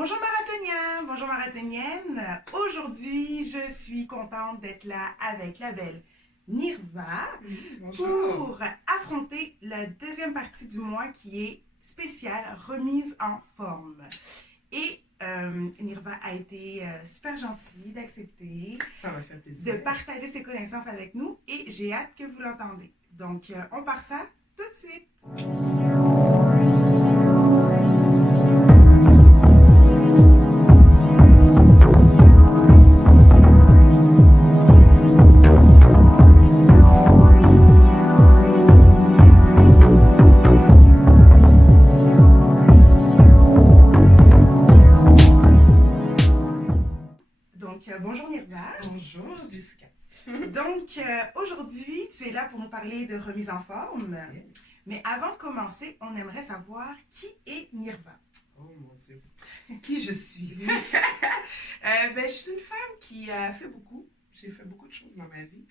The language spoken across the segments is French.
Bonjour marathoniens, bonjour marathoniennes. Aujourd'hui, je suis contente d'être là avec la belle Nirva pour affronter la deuxième partie du mois qui est spéciale remise en forme. Et Nirva a été super gentille d'accepter, ça m'a fait plaisir, de partager ses connaissances avec nous et j'ai hâte que vous l'entendez. Donc, on part ça tout de suite. Bonjour Nirva. Bonjour Jessica. Donc, aujourd'hui, tu es là pour nous parler de remise en forme. Yes. Mais avant de commencer, on aimerait savoir qui est Nirva. Oh mon Dieu. Qui je suis? Je suis une femme qui a fait beaucoup. J'ai fait beaucoup de choses dans ma vie.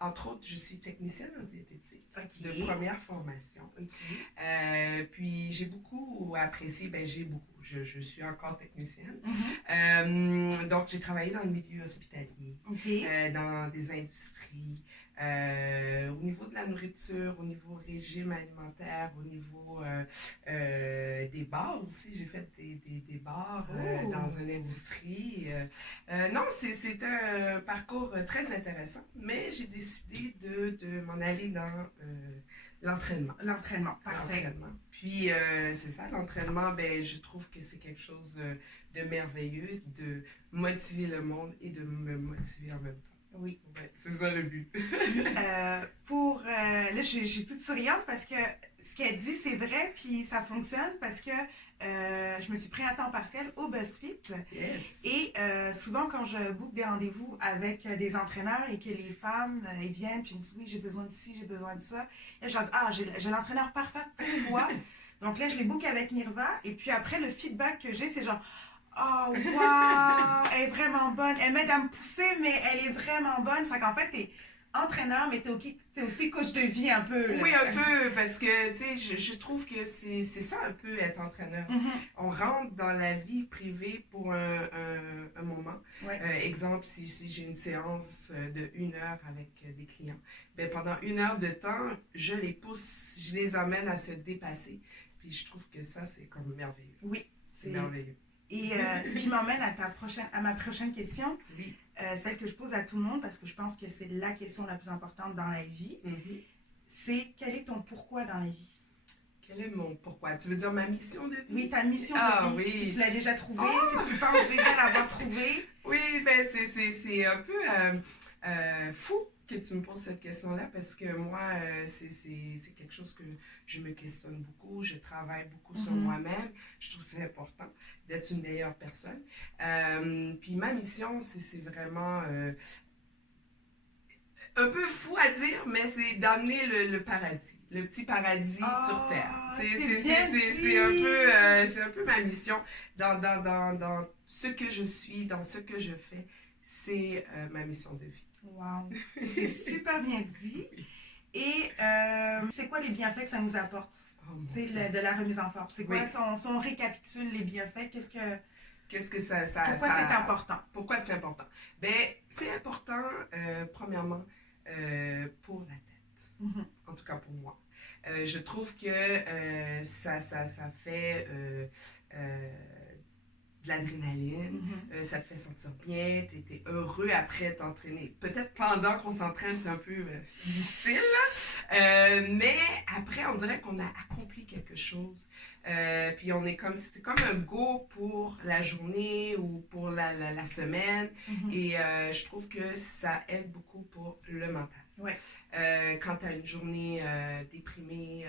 Entre autres, je suis technicienne en diététique de première formation. Puis j'ai beaucoup apprécié, je suis encore technicienne. Donc j'ai travaillé dans le milieu hospitalier, dans des industries, au niveau de la nourriture, au niveau régime alimentaire, au niveau des bars aussi. J'ai fait des bars dans une industrie. Non, c'était un parcours très intéressant, mais j'ai décidé de m'en aller dans l'entraînement. L'entraînement, parfait. L'entraînement. Puis, c'est ça, l'entraînement, je trouve que c'est quelque chose de merveilleux, de motiver le monde et de me motiver en même temps. Oui. Ouais, c'est ça le but. Là, je suis toute souriante parce que ce qu'elle dit, c'est vrai, puis ça fonctionne parce que je me suis pris à temps partiel au BuzzFit. Yes. Et souvent, quand je book des rendez-vous avec des entraîneurs et que les femmes ils viennent puis ils me disent oui, j'ai besoin de ci, j'ai besoin de ça. Et je leur dis j'ai l'entraîneur parfait pour toi. Donc là, je les book avec Nirva. Et puis après, le feedback que j'ai, c'est genre oh, wow, elle est vraiment bonne. Elle m'aide à me pousser, mais elle est vraiment bonne. Fait qu'en fait, t'es entraîneur, mais t'es aussi coach de vie un peu. Là. Oui, un peu, parce que, tu sais, je trouve que c'est ça un peu être entraîneur. On rentre dans la vie privée pour un moment. Exemple, si j'ai une séance de 1 heure avec des clients, pendant 1 heure de temps, je les pousse, je les amène à se dépasser. Puis je trouve que ça, c'est comme merveilleux. Oui, c'est merveilleux. Et ce qui m'emmène à ma prochaine question, oui. Celle que je pose à tout le monde, parce que je pense que c'est la question la plus importante dans la vie, c'est quel est ton pourquoi dans la vie? Quel est mon pourquoi? Tu veux dire ma mission de vie? Oui, ta mission de vie. Oui. Si tu l'as déjà trouvée, si tu penses déjà l'avoir trouvée. Oui, c'est un peu fou que tu me poses cette question-là parce que moi, c'est quelque chose que je me questionne beaucoup. Je travaille beaucoup sur moi-même. Je trouve que c'est important d'être une meilleure personne. Puis ma mission, c'est vraiment un peu fou à dire, mais c'est d'amener le paradis. Le petit paradis sur Terre. C'est un peu ma mission dans ce que je suis, dans ce que je fais. C'est ma mission de vie. Wow! C'est super bien dit. Et c'est quoi les bienfaits que ça nous apporte? De la remise en forme. C'est quoi, si on récapitule les bienfaits, qu'est-ce que ça pourquoi c'est important? Pourquoi c'est important? C'est important, premièrement, pour la tête. En tout cas pour moi. Je trouve que ça fait de l'adrénaline, ça te fait sentir bien, t'es heureux après t'entraîner. Peut-être pendant qu'on s'entraîne, c'est un peu difficile, mais après, on dirait qu'on a accompli quelque chose. Puis on est c'était comme un go pour la journée ou pour la semaine. Et je trouve que ça aide beaucoup pour le mental. Ouais. Quand tu as une journée déprimée,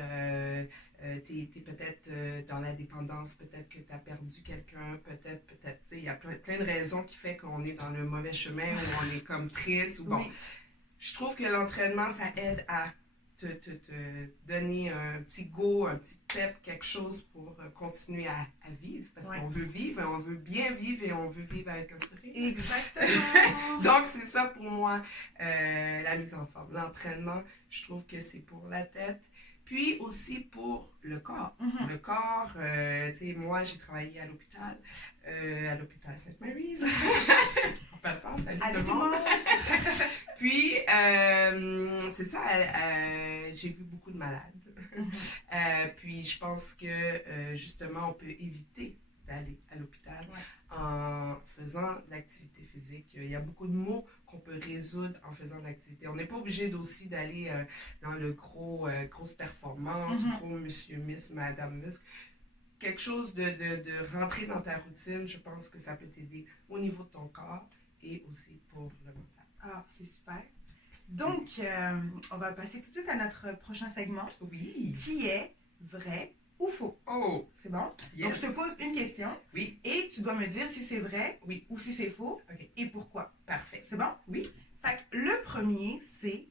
tu es peut-être dans la dépendance, peut-être que tu as perdu quelqu'un, peut-être, il y a plein de raisons qui font qu'on est dans le mauvais chemin ou on est comme triste. Ou bon. Je trouve que l'entraînement, ça aide à te donner un petit go, un petit pep, quelque chose pour continuer à vivre. Parce qu'on veut vivre, on veut bien vivre et on veut vivre avec un sourire. Exactement. Donc, c'est ça pour moi, la mise en forme. L'entraînement, je trouve que c'est pour la tête. Puis aussi pour le corps. Le corps, tu sais, moi, j'ai travaillé à l'hôpital Sainte-Mary's. En passant, salut tout le monde. Puis, c'est ça, j'ai vu beaucoup de malades. Puis, je pense que, justement, on peut éviter d'aller à l'hôpital en faisant de l'activité physique. Il y a beaucoup de maux qu'on peut résoudre en faisant de l'activité. On n'est pas obligé aussi d'aller dans le grosse performance, gros monsieur, miss, madame, miss. Quelque chose de rentrer dans ta routine, je pense que ça peut t'aider au niveau de ton corps et aussi pour le mental. Ah, c'est super. Donc, on va passer tout de suite à notre prochain segment. Oui. Qui est vrai ou faux? Oh! C'est bon? Yes. Donc, je te pose une question. Oui. Et tu dois me dire si c'est vrai ou si c'est faux et pourquoi. Parfait. C'est bon? Oui. Fait que le premier, c'est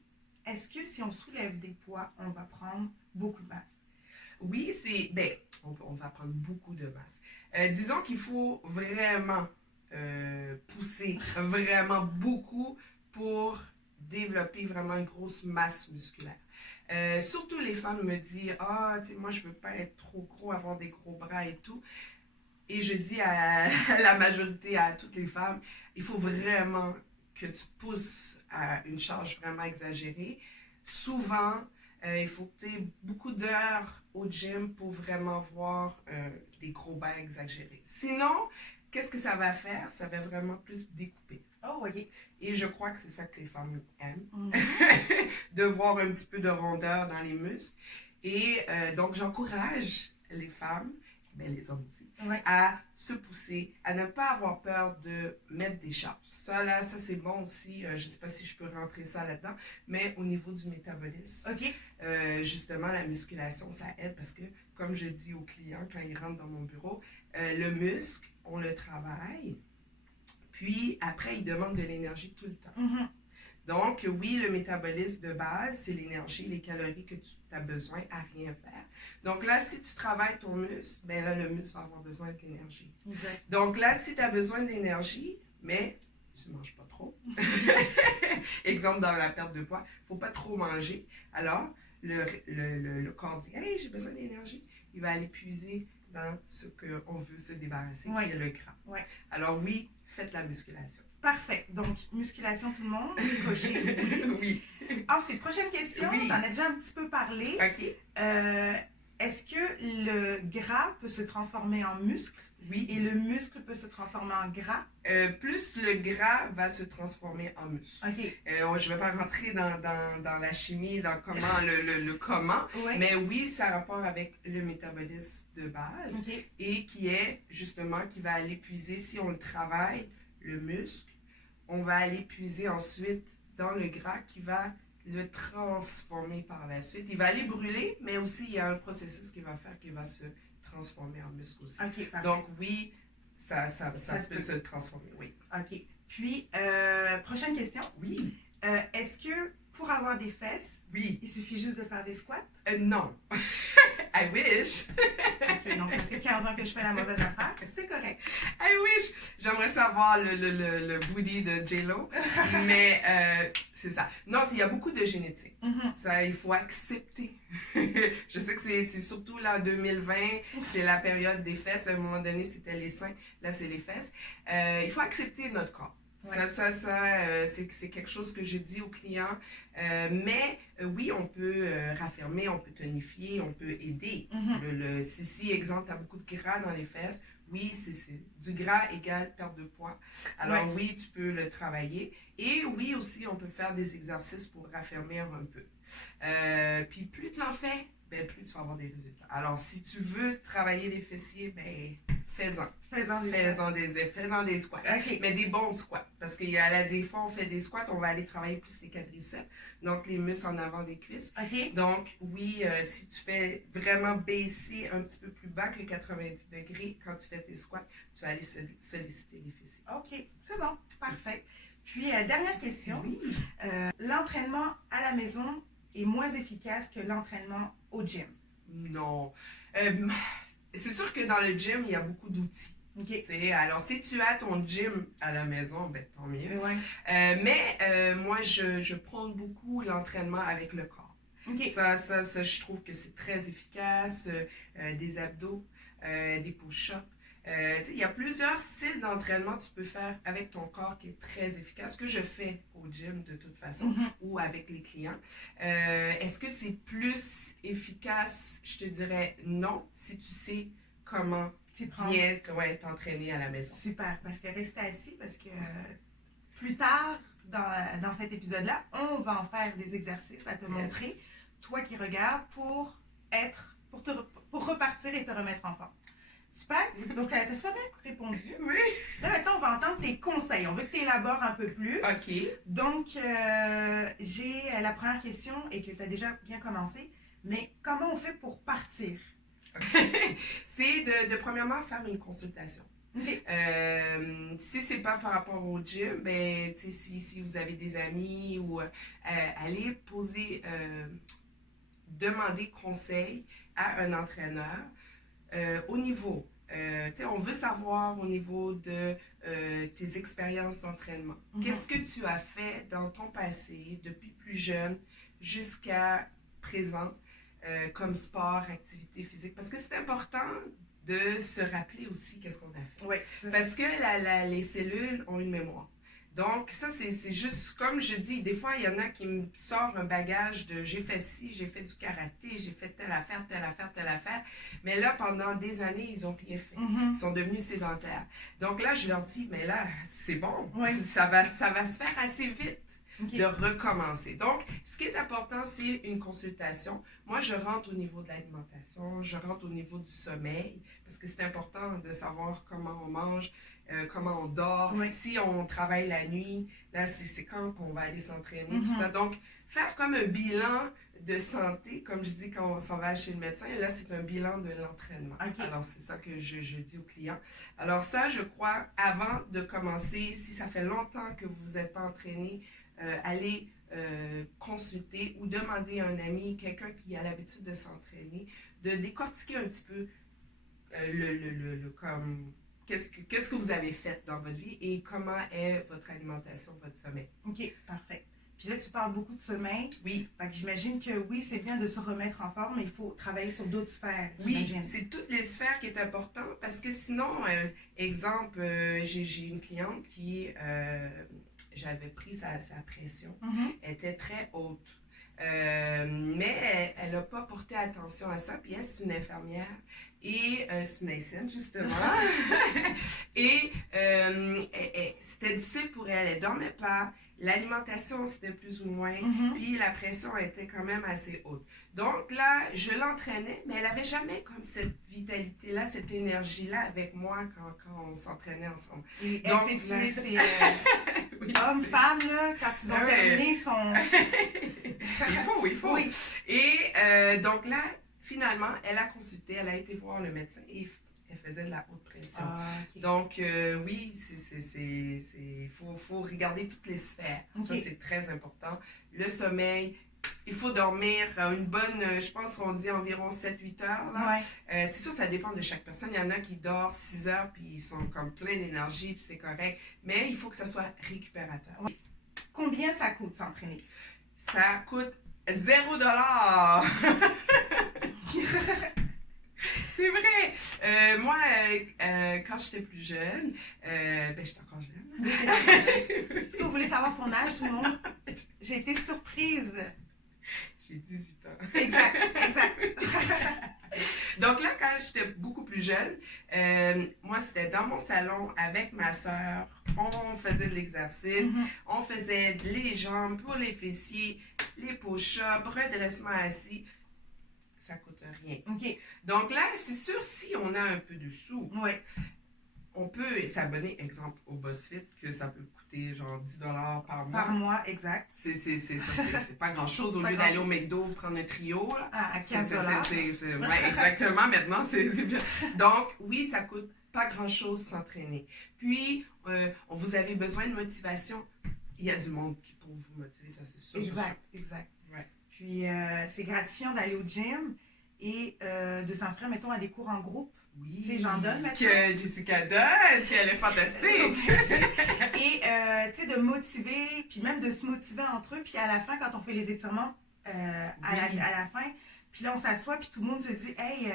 est-ce que si on soulève des poids, on va prendre beaucoup de masse? Oui, on va prendre beaucoup de masse. Disons qu'il faut vraiment pousser vraiment beaucoup pour développer vraiment une grosse masse musculaire. Surtout les femmes me disent « Ah, tu sais, moi je veux pas être trop gros, avoir des gros bras et tout. » Et je dis à la majorité, à toutes les femmes, il faut vraiment que tu pousses à une charge vraiment exagérée. Souvent, il faut que tu aies beaucoup d'heures au gym pour vraiment voir des gros bras exagérés. Sinon, qu'est-ce que ça va faire? Ça va vraiment plus découper. Oh, ok. Et je crois que c'est ça que les femmes aiment, de voir un petit peu de rondeur dans les muscles. Et donc, j'encourage les femmes, mais les hommes aussi, à se pousser, à ne pas avoir peur de mettre des charges. Ça c'est bon aussi. Je ne sais pas si je peux rentrer ça là-dedans, mais au niveau du métabolisme, justement, la musculation, ça aide parce que, comme je dis aux clients quand ils rentrent dans mon bureau, le muscle, on le travaille. Puis, après, il demande de l'énergie tout le temps. Donc, oui, le métabolisme de base, c'est l'énergie, les calories que tu as besoin à rien faire. Donc là, si tu travailles ton muscle, ben là, le muscle va avoir besoin d'énergie. Donc là, si tu as besoin d'énergie, mais tu ne manges pas trop. Exemple, dans la perte de poids, il ne faut pas trop manger. Alors, le corps dit « Hey, j'ai besoin d'énergie ». Il va aller puiser dans ce qu'on veut se débarrasser, qui est le gras. Alors oui, faites la musculation. Parfait. Donc, musculation tout le monde, coché. Oui. Ensuite, prochaine question. Tu en as déjà un petit peu parlé. OK. Est-ce que le gras peut se transformer en muscle? Oui. Et le muscle peut se transformer en gras? Plus le gras va se transformer en muscle. OK. Je ne vais pas rentrer dans la chimie, dans comment, le comment, mais oui, ça a rapport avec le métabolisme de base et qui est justement, qui va aller puiser, si on le travaille, le muscle, on va aller puiser ensuite dans le gras qui va le transformer par la suite. Il va aller brûler, mais aussi il y a un processus qui va faire qu'il va se transformer en muscle aussi. Donc oui, ça peut se transformer, oui. OK. Puis, prochaine question. Oui. Est-ce que pour avoir des fesses, il suffit juste de faire des squats? Non. I wish. OK, donc ça fait 15 ans que je fais la mauvaise affaire. C'est correct. I wish. J'aimerais savoir le booty de J-Lo. Mais c'est ça. Non, il y a beaucoup de génétique. Ça, il faut accepter. Je sais que c'est surtout là en 2020, c'est la période des fesses. À un moment donné, c'était les seins. Là, c'est les fesses. Il faut accepter notre corps. C'est quelque chose que je dis aux clients. Mais oui, on peut raffermer, on peut tonifier, on peut aider. Si, exemple, tu as beaucoup de gras dans les fesses, oui, c'est du gras égale perte de poids. Alors oui, tu peux le travailler. Et oui, aussi, on peut faire des exercices pour raffermir un peu. Puis plus tu en fais, ben, plus tu vas avoir des résultats. Alors, si tu veux travailler les fessiers, ben, fais-en. Fais-en des squats. Mais des bons squats. Parce qu'il y a des fois, on fait des squats, on va aller travailler plus les quadriceps. Donc, les muscles en avant des cuisses. Donc, oui, si tu fais vraiment baisser un petit peu plus bas que 90 degrés quand tu fais tes squats, tu vas aller solliciter les fessiers. OK, c'est bon. Parfait. Puis, dernière question. L'entraînement à la maison est moins efficace que l'entraînement au gym? Non. C'est sûr que dans le gym, il y a beaucoup d'outils. Alors, si tu as ton gym à la maison, ben, tant mieux. Mais moi, je prône beaucoup l'entraînement avec le corps. OK. Ça, je trouve que c'est très efficace. Des abdos, des push-ups. Il y a plusieurs styles d'entraînement que tu peux faire avec ton corps qui est très efficace, que je fais au gym de toute façon ou avec les clients. Est-ce que c'est plus efficace? Je te dirais non, si tu sais comment bien t'entraîner à la maison. Super, parce que reste assis, parce que plus tard dans cet épisode-là, on va en faire des exercices à te montrer, toi qui regardes, pour repartir et te remettre en forme. Super. Donc, tu as super bien répondu. Oui. Là, maintenant, on va entendre tes conseils. On veut que tu élabores un peu plus. OK. Donc, j'ai la première question et que tu as déjà bien commencé. Mais comment on fait pour partir? C'est de premièrement faire une consultation. Okay. Si c'est pas par rapport au gym, ben, si vous avez des amis ou allez poser, demander conseil à un entraîneur. Au niveau, on veut savoir au niveau de tes expériences d'entraînement. Qu'est-ce que tu as fait dans ton passé, depuis plus jeune jusqu'à présent, comme sport, activité physique? Parce que c'est important de se rappeler aussi qu'est-ce qu'on a fait. Oui. Parce que les cellules ont une mémoire. Donc, ça, c'est juste, comme je dis, des fois, il y en a qui me sortent un bagage de j'ai fait ci, j'ai fait du karaté, j'ai fait telle affaire, telle affaire, telle affaire. Mais là, pendant des années, ils n'ont rien fait. Ils sont devenus sédentaires. Donc là, je leur dis, mais là, c'est bon. Oui. Ça va se faire assez vite. De recommencer. Donc, ce qui est important, c'est une consultation. Moi, je rentre au niveau de l'alimentation, je rentre au niveau du sommeil, parce que c'est important de savoir comment on mange, comment on dort. Oui. Si on travaille la nuit, là, c'est quand qu'on va aller s'entraîner, tout ça. Donc, faire comme un bilan de santé, comme je dis quand on s'en va chez le médecin, là, c'est un bilan de l'entraînement. Okay. Alors, c'est ça que je dis aux clients. Alors ça, je crois, avant de commencer, si ça fait longtemps que vous n'êtes pas entraîné, aller consulter ou demander à un ami, quelqu'un qui a l'habitude de s'entraîner, de décortiquer un petit peu comme qu'est-ce que vous avez fait dans votre vie et comment est votre alimentation, votre sommeil. OK, parfait. Puis là, tu parles beaucoup de sommeil. Oui. Fait que j'imagine que oui, c'est bien de se remettre en forme, mais il faut travailler sur d'autres sphères. Oui, c'est toutes les sphères qui est important parce que sinon, exemple, j'ai une cliente qui, j'avais pris sa pression, elle était très haute. Mais elle n'a pas porté attention à ça. Puis elle, c'est une infirmière et c'est une ASN, justement. Et c'était difficile pour elle. Elle ne dormait pas. L'alimentation, c'était plus ou moins. Puis la pression était quand même assez haute. Donc là, je l'entraînais, mais elle n'avait jamais comme cette vitalité-là, cette énergie-là avec moi quand on s'entraînait ensemble. Et elle fait suer ses hommes-femmes, là, quand ils ont terminé, sont... il faut. Oui. Et donc là, finalement, elle a consulté, elle a été voir le médecin et elle faisait de la haute pression. Okay. Donc, oui, il faut regarder toutes les sphères. Okay. Ça, c'est très important. Le sommeil, il faut dormir une bonne, je pense qu'on dit environ 7-8 heures. Là. Ouais. C'est sûr, ça dépend de chaque personne. Il y en a qui dorment 6 heures, puis ils sont comme pleins d'énergie, puis c'est correct. Mais il faut que ça soit récupérateur. Ouais. Combien ça coûte s'entraîner? Ça coûte $0. C'est vrai. Moi, quand j'étais plus jeune, j'étais encore jeune. Est-ce que vous voulez savoir son âge, tout le monde? J'ai été surprise. J'ai 18 ans. Exact. Donc là, quand j'étais beaucoup plus jeune, moi, c'était dans mon salon avec ma soeur. On faisait de l'exercice. On faisait les jambes pour les fessiers, les push-ups, redressement assis. Ça coûte rien. OK. Donc là, c'est sûr, si on a un peu de sous, on peut s'abonner, exemple, au BuzzFit, que ça peut coûter genre $10 par mois. Par mois, exact. C'est pas grand-chose au lieu d'aller au McDo prendre un trio. Là. À $15. Ouais, exactement, maintenant, c'est bien. Donc, oui, ça coûte pas grand-chose s'entraîner. Puis, vous avez besoin de motivation. Il y a du monde qui peut vous motiver, ça c'est sûr. Exact. Ouais. Puis, c'est gratifiant d'aller au gym et de s'inscrire, mettons, à des cours en groupe. Oui. Tu sais, j'en donne maintenant. Que Jessica donne, puis elle est fantastique. Et, tu sais, de motiver, puis même de se motiver entre eux. Puis à la fin, quand on fait les étirements, à la fin. Puis là, on s'assoit, puis tout le monde se dit, hey,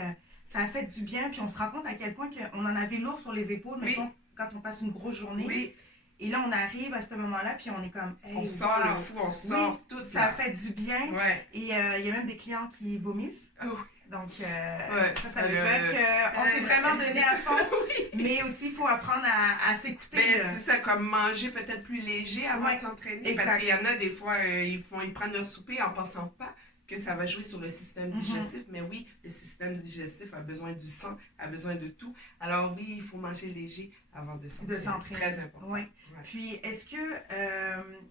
ça a fait du bien. Puis on se rend compte à quel point on en avait lourd sur les épaules, mettons, quand on passe une grosse journée. Oui. Et là, on arrive à ce moment-là, puis on est comme, hey, on sort le fou, on sort tout. Ça a fait du bien. Ouais. Et il y a même des clients qui vomissent. Oh. Donc, ça veut dire qu'on s'est vraiment donné à fond, mais aussi, il faut apprendre à s'écouter. Ben, c'est ça, comme manger peut-être plus léger avant de s'entraîner. Exact. Parce qu'il y en a des fois, ils prennent leur souper en pensant pas que ça va jouer sur le système digestif. Mais oui, le système digestif a besoin du sang, a besoin de tout. Alors oui, il faut manger léger avant de s'entraîner. Très important. Oui. Puis, est-ce que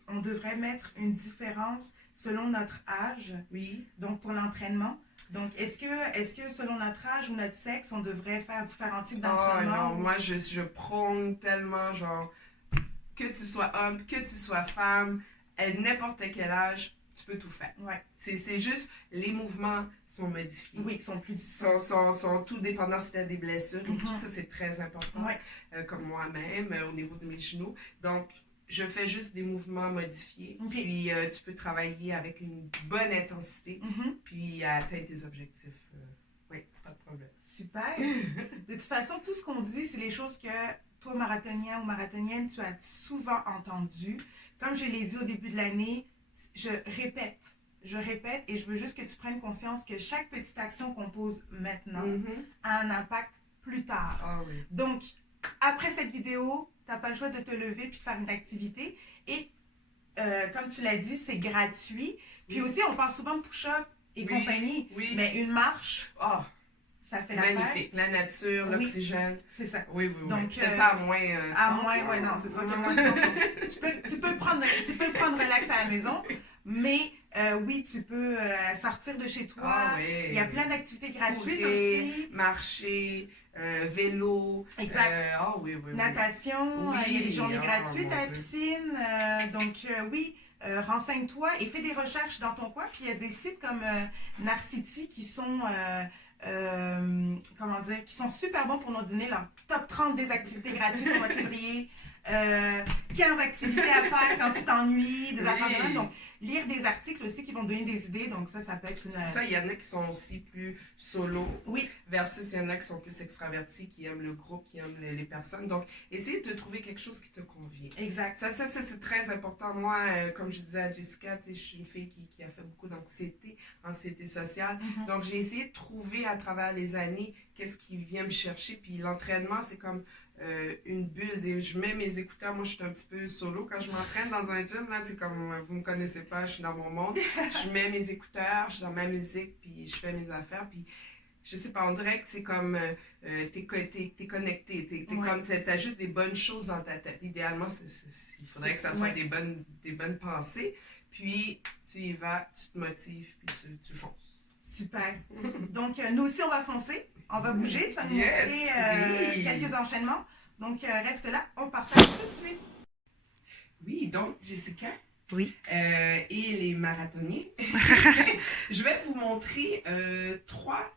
on devrait mettre une différence selon notre âge? Oui. Donc, pour l'entraînement. Donc, est-ce que selon notre âge ou notre sexe, on devrait faire différents types d'entraînement? Oh non, moi, je prône tellement, genre, que tu sois homme, que tu sois femme, à n'importe quel âge, tu peux tout faire. Ouais. C'est juste, les mouvements sont modifiés. Oui, sont plus différents. Sont tout dépendants si tu as des blessures. Et tout ça, c'est très important. Ouais. Comme moi-même, au niveau de mes genoux. Donc, je fais juste des mouvements modifiés. Okay. Puis, tu peux travailler avec une bonne intensité. Puis, atteindre tes objectifs. Oui, pas de problème. Super. De toute façon, tout ce qu'on dit, c'est les choses que toi, marathonien ou marathonienne, tu as souvent entendu. Comme je l'ai dit au début de l'année, je répète et je veux juste que tu prennes conscience que chaque petite action qu'on pose maintenant a un impact plus tard. Oh, oui. Donc, après cette vidéo, tu n'as pas le choix de te lever puis de faire une activité. Et comme tu l'as dit, c'est gratuit. Puis aussi, on parle souvent de push-up et compagnie, mais une marche, ça fait l'affaire. Magnifique. La nature, l'oxygène. C'est ça. Oui. Donc, peut-être pas à moins. Non, c'est ça que moi, tu peux le prendre relax à la maison, mais oui, tu peux sortir de chez toi. Il y a plein d'activités gratuites aussi. Marcher, vélo. Exact. Oui. Natation, il y a des journées gratuites à la piscine. Donc, oui. Renseigne-toi et fais des recherches dans ton coin. Puis il y a des sites comme Narcity qui sont, qui sont super bons pour nous donner leur top 30 des activités gratuites au mois de février. 15 activités à faire quand tu t'ennuies, des affaires de même. Donc, lire des articles aussi qui vont donner des idées. Donc, ça peut être une... C'est ça, il y en a qui sont aussi plus solo. Oui. Versus, il y en a qui sont plus extravertis, qui aiment le groupe, qui aiment les personnes. Donc, essaye de trouver quelque chose qui te convient. Exact. Ça c'est très important. Moi, comme je disais à Jessica, je suis une fille qui a fait beaucoup anxiété sociale. Donc, j'ai essayé de trouver à travers les années qu'est-ce qui vient me chercher. Puis, l'entraînement, c'est comme... une bulle, je mets mes écouteurs, moi je suis un petit peu solo quand je m'entraîne dans un gym, là c'est comme, vous me connaissez pas, je suis dans mon monde, je mets mes écouteurs, je suis dans ma musique, puis je fais mes affaires, puis je sais pas, on dirait que c'est comme, t'es connecté, comme, t'as juste des bonnes choses dans ta tête, idéalement il faudrait que ça soit des bonnes pensées, puis tu y vas, tu te motives, puis tu fonces. Super. Donc, nous aussi, on va foncer. On va bouger. Tu vas nous montrer quelques enchaînements. Donc, reste là. On part ça tout de suite. Oui, donc, Jessica. Oui. Et les marathoniens. Je vais vous montrer trois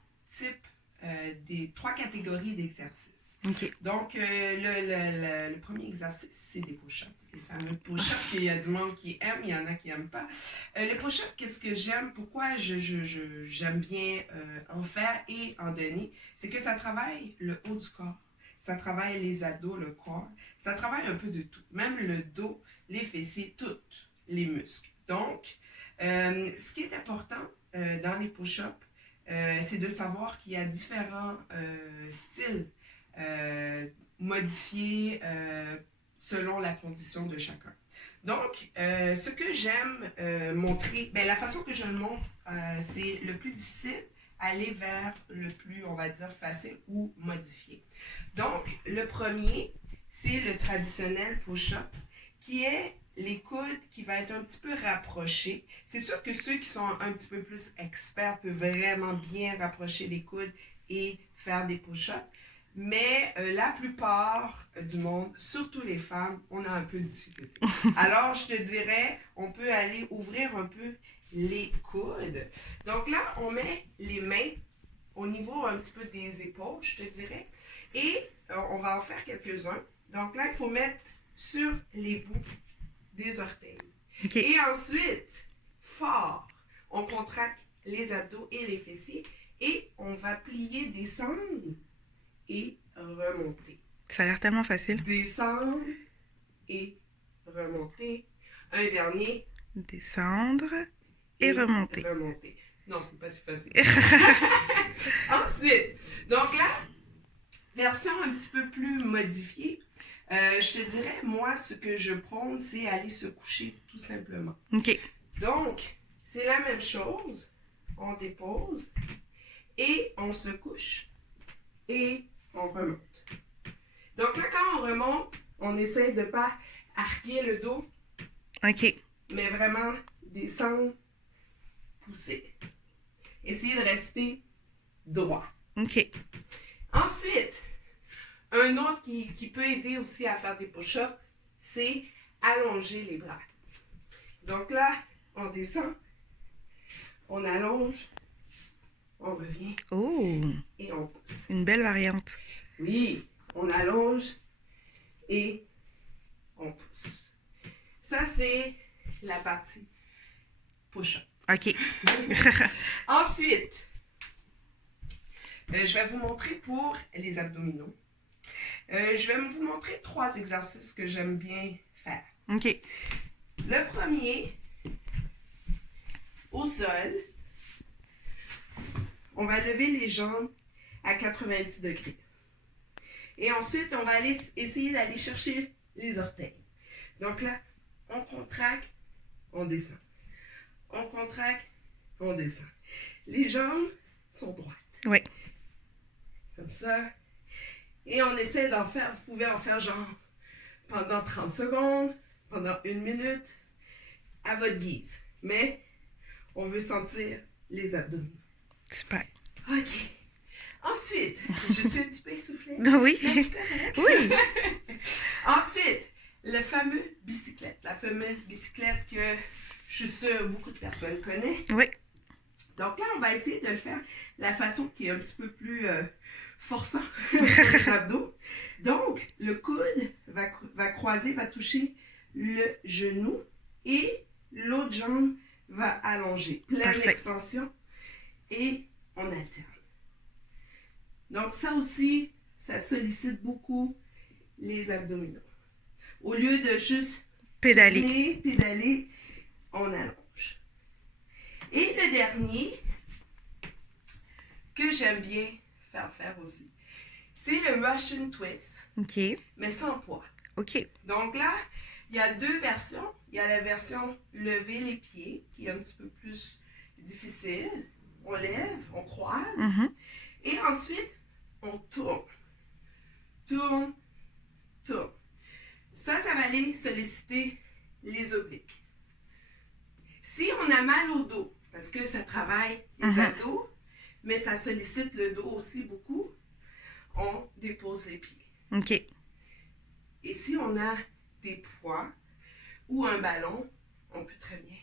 catégories d'exercices. Okay. Donc, le premier exercice, c'est des push-ups. Les fameux push-ups qu'il y a du monde qui aime, il y en a qui n'aiment pas. Les push-ups, qu'est-ce que j'aime? Pourquoi j'aime bien en faire et en donner? C'est que ça travaille le haut du corps. Ça travaille les abdos, le corps. Ça travaille un peu de tout. Même le dos, les fessiers, toutes les muscles. Donc, ce qui est important dans les push-ups, c'est de savoir qu'il y a différents styles modifiés selon la condition de chacun. Donc, ce que j'aime montrer, la façon que je le montre, c'est le plus difficile, aller vers le plus, on va dire, facile ou modifié. Donc, le premier, c'est le traditionnel push-up, qui est les coudes qui va être un petit peu rapprochés. C'est sûr que ceux qui sont un petit peu plus experts peuvent vraiment bien rapprocher les coudes et faire des push-ups. Mais la plupart du monde, surtout les femmes, on a un peu de difficulté. Alors, je te dirais, on peut aller ouvrir un peu les coudes. Donc là, on met les mains au niveau un petit peu des épaules, je te dirais. Et on va en faire quelques-uns. Donc là, il faut mettre sur les bouts des orteils. Okay. Et ensuite, fort, on contracte les abdos et les fessiers et on va plier, descendre et remonter. Ça a l'air tellement facile. Descendre et remonter. Un dernier. Descendre et remonter. Non, c'est pas si facile. Ensuite, donc là, version un petit peu plus modifiée, je te dirais, moi, ce que je prône, c'est aller se coucher tout simplement. OK. Donc, c'est la même chose. On dépose et on se couche et on remonte. Donc là, quand on remonte, on essaie de ne pas arquer le dos. OK. Mais vraiment descendre, pousser. Essayez de rester droit. OK. Ensuite, un autre qui peut aider aussi à faire des push-ups, c'est allonger les bras. Donc là, on descend, on allonge, on revient Oh, et on pousse. une belle variante. Oui, on allonge et on pousse. Ça, c'est la partie push-up. OK. Ensuite, je vais vous montrer pour les abdominaux. Je vais vous montrer 3 exercices que j'aime bien faire. OK. Le premier, au sol, on va lever les jambes à 90 degrés. Et ensuite, on va essayer d'aller chercher les orteils. Donc là, on contracte, on descend. On contracte, on descend. Les jambes sont droites. Oui. Comme ça. Et on essaie d'en faire, vous pouvez en faire genre pendant 30 secondes, pendant 1 minute, à votre guise. Mais on veut sentir les abdominaux. Super. OK. Ensuite, je suis un petit peu essoufflée. Oui. C'est correct? Oui. Ensuite, le fameux bicyclette. La fameuse bicyclette que je suis sûre beaucoup de personnes connaissent. Oui. Donc là, on va essayer de le faire de la façon qui est un petit peu plus forçant pour les abdos. Donc, le coude va croiser, va toucher le genou et l'autre jambe va allonger. Pleine Parfait. extension et on alterne. Donc ça aussi, ça sollicite beaucoup les abdominaux. Au lieu de juste pédaler, on allonge. Et le dernier que j'aime bien faire aussi, c'est le Russian Twist, OK. mais sans poids. OK. Donc là, il y a 2 versions. Il y a la version lever les pieds, qui est un petit peu plus difficile. On lève, on croise. Mhm. Et ensuite, on tourne. Tourne, tourne. Ça va aller solliciter les obliques. Si on a mal au dos, parce que ça travaille les abdos, mais ça sollicite le dos aussi beaucoup, on dépose les pieds. OK. Et si on a des poids ou un ballon, on peut très bien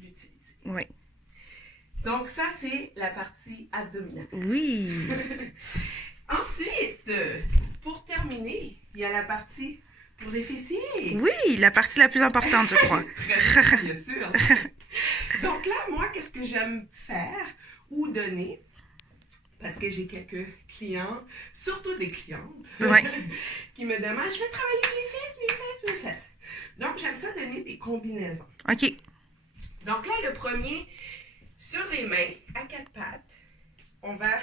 l'utiliser. Oui. Donc ça, c'est la partie abdominale. Oui. Ensuite, pour terminer, il y a la partie pour les fessiers. Oui, la partie la plus importante, je crois. Très bien sûr. Donc là, moi, qu'est-ce que j'aime faire ou donner? Parce que j'ai quelques clients, surtout des clientes, Ouais. qui me demandent, je vais travailler mes fesses. Donc, j'aime ça donner des combinaisons. OK. Donc là, le premier, sur les mains, à 4 pattes, on va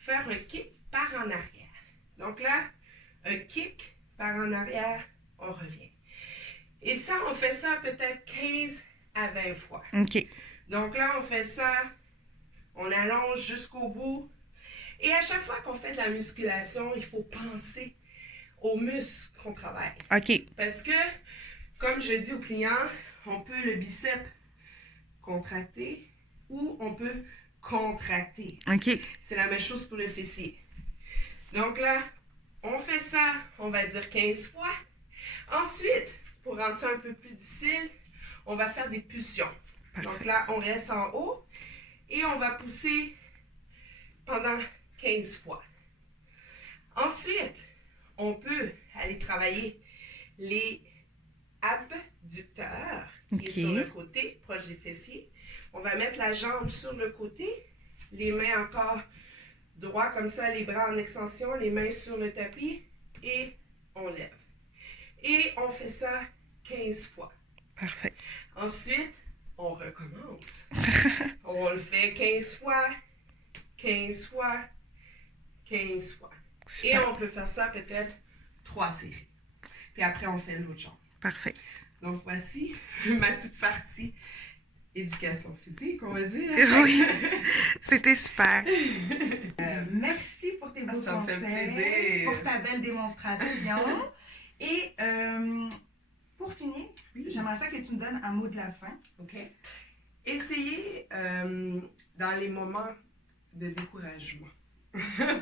faire un kick par en arrière. Donc là, un kick par en arrière, on revient. Et ça, on fait ça peut-être 15 à 20 fois. OK. Donc là, on fait ça, on allonge jusqu'au bout. Et à chaque fois qu'on fait de la musculation, il faut penser aux muscles qu'on travaille. OK. Parce que, comme je dis aux clients, on peut le biceps contracter ou on peut contracter. OK. C'est la même chose pour le fessier. Donc là, on fait ça, on va dire 15 fois. Ensuite, pour rendre ça un peu plus difficile, on va faire des pulsions. Parfait. Donc là, on reste en haut et on va pousser pendant 15 fois. Ensuite, on peut aller travailler les abducteurs qui est sur le côté, proche des fessiers. On va mettre la jambe sur le côté, les mains encore droits comme ça, les bras en extension, les mains sur le tapis et on lève. Et on fait ça 15 fois. Parfait. Ensuite, on recommence. On le fait 15 fois, 15 fois, 15 fois. Super. Et on peut faire ça peut-être 3 séries. Puis après, on fait l'autre jambe. Parfait. Donc, voici ma petite partie éducation physique, on va dire. Oui, c'était super. Merci pour tes beaux Ça me fait conseils, plaisir. pour ta belle démonstration. Et pour finir, j'aimerais ça que tu me donnes un mot de la fin. OK. Essayez dans les moments de découragement.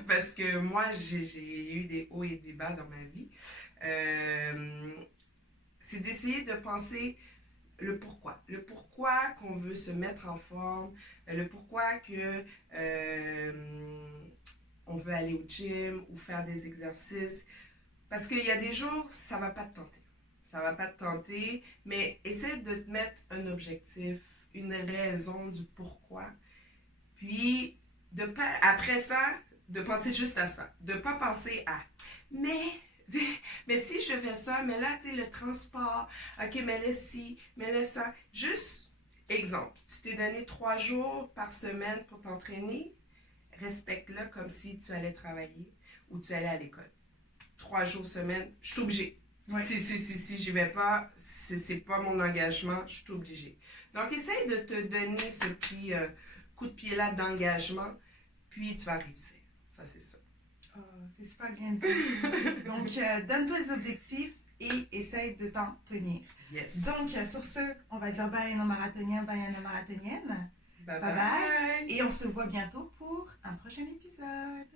Parce que moi, j'ai eu des hauts et des bas dans ma vie. C'est d'essayer de penser le pourquoi. Le pourquoi qu'on veut se mettre en forme, le pourquoi que on veut aller au gym ou faire des exercices. Parce qu'il y a des jours, ça ne va pas te tenter. Ça ne va pas te tenter, mais essaie de te mettre un objectif, une raison du pourquoi. Puis, après ça, de penser juste à ça. De ne pas penser à « mais si je fais ça, mais là, tu sais, le transport, ok, mais là, ci, mais là, ça. » Juste, exemple, tu t'es donné 3 jours par semaine pour t'entraîner, respecte-le comme si tu allais travailler ou tu allais à l'école. 3 jours semaine, je suis obligée. Ouais. Si j'y vais pas, c'est pas mon engagement, je suis obligée. Donc, essaye de te donner ce petit coup de pied-là d'engagement, puis tu vas réussir. Ça, c'est ça. Oh, c'est super bien dit. Donc, donne-toi des objectifs et essaye de t'en tenir. Yes. Donc, sur ce, on va dire bye nos marathoniens, bye nos marathoniennes. Bye Bye bye. Et on se voit bientôt pour un prochain épisode.